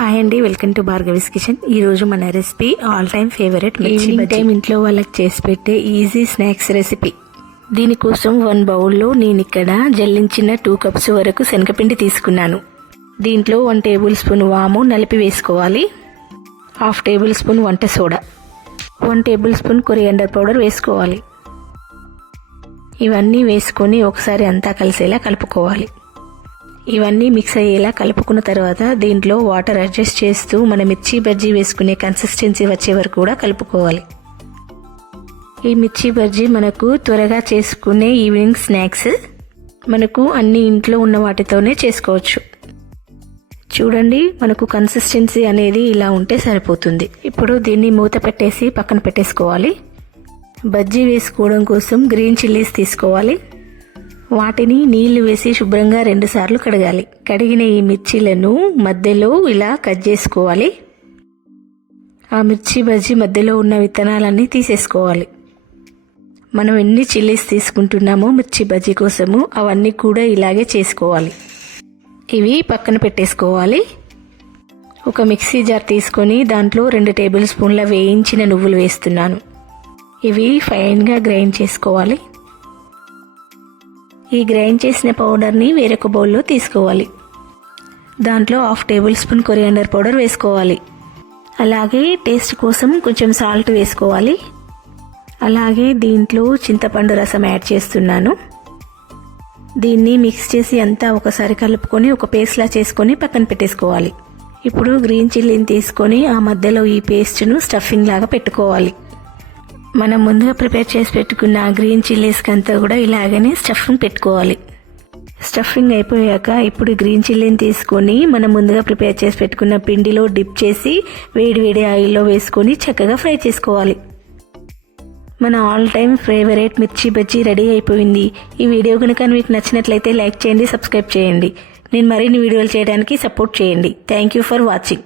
Hi అండి welcome to భార్గవిస్ kitchen ఈ రోజు మన recipe all time favourite evening time ఇంట్లో వాళ్ళకి చేసి పెట్టే ఈజీ స్నాక్స్ రెసిపీ దీనికోసం వన్ బౌల్లో నేను ఇక్కడ జల్లించిన టూ కప్స్ వరకు శనగపిండి తీసుకున్నాను. దీంట్లో వన్ టేబుల్ స్పూన్ వాము నలిపి వేసుకోవాలి. హాఫ్ టేబుల్ స్పూన్ వంట soda. One tablespoon coriander powder వేసుకోవాలి. ఇవన్నీ వేసుకొని ఒకసారి అంతా కలిసేలా కలుపుకోవాలి. ఇవన్నీ మిక్స్ అయ్యేలా కలుపుకున్న తర్వాత దీంట్లో వాటర్ అడ్జస్ట్ చేస్తూ మన మిర్చి బజ్జీ వేసుకునే కన్సిస్టెన్సీ వచ్చే వరకు కూడా కలుపుకోవాలి. ఈ మిర్చి బజ్జీ మనకు త్వరగా చేసుకునే ఈవినింగ్ స్నాక్స్ మనకు అన్ని ఇంట్లో ఉన్న వాటితోనే చేసుకోవచ్చు. చూడండి మనకు కన్సిస్టెన్సీ అనేది ఇలా ఉంటే సరిపోతుంది. ఇప్పుడు దీన్ని మూత పెట్టేసి పక్కన పెట్టేసుకోవాలి. బజ్జీ వేసుకోవడం కోసం గ్రీన్ చిల్లీస్ తీసుకోవాలి. వాటిని నీళ్ళు వేసి శుభ్రంగా రెండుసార్లు కడగాలి. కడిగిన ఈ మిర్చీలను మధ్యలో ఇలా కట్ చేసుకోవాలి. ఆ మిర్చి బజ్జీ మధ్యలో ఉన్న విత్తనాలన్నీ తీసేసుకోవాలి. మనం ఎన్ని చిల్లీస్ తీసుకుంటున్నామో మిర్చి బజ్జీ కోసము అవన్నీ కూడా ఇలాగే చేసుకోవాలి. ఇవి పక్కన పెట్టేసుకోవాలి. ఒక మిక్సీ జార్ తీసుకొని దాంట్లో రెండు టేబుల్ స్పూన్ల వేయించిన నువ్వులు వేస్తున్నాను. ఇవి ఫైన్గా గ్రైండ్ చేసుకోవాలి. ఈ గ్రైండ్ చేసిన పౌడర్ని వేరొక బౌల్లో తీసుకోవాలి. దాంట్లో half tablespoon coriander powder వేసుకోవాలి. అలాగే టేస్ట్ కోసం కొంచెం సాల్ట్ వేసుకోవాలి. అలాగే దీంట్లో చింతపండు రసం యాడ్ చేస్తున్నాను. దీన్ని మిక్స్ చేసి అంతా ఒకసారి కలుపుకొని ఒక పేస్ట్లా చేసుకొని పక్కన పెట్టేసుకోవాలి. ఇప్పుడు గ్రీన్ చిల్లీని తీసుకొని ఆ మధ్యలో ఈ పేస్ట్ను స్టఫింగ్ లాగా పెట్టుకోవాలి. మనం ముందుగా ప్రిపేర్ చేసి పెట్టుకున్న గ్రీన్ చిల్లీస్కి అంతా కూడా ఇలాగనే స్టఫింగ్ పెట్టుకోవాలి. స్టఫింగ్ అయిపోయాక ఇప్పుడు గ్రీన్ చిల్లీని తీసుకొని మనం ముందుగా ప్రిపేర్ చేసి పెట్టుకున్న పిండిలో డిప్ చేసి వేడి వేడి ఆయిల్లో వేసుకొని చక్కగా ఫ్రై చేసుకోవాలి. మన ఆల్ టైమ్ ఫేవరెట్ మిర్చి బజ్జీ రెడీ అయిపోయింది. ఈ వీడియో కనుక మీకు నచ్చినట్లయితే లైక్ చేయండి సబ్స్క్రైబ్ చేయండి. నేను మరిన్ని వీడియోలు చేయడానికి సపోర్ట్ చేయండి. Thank you for watching.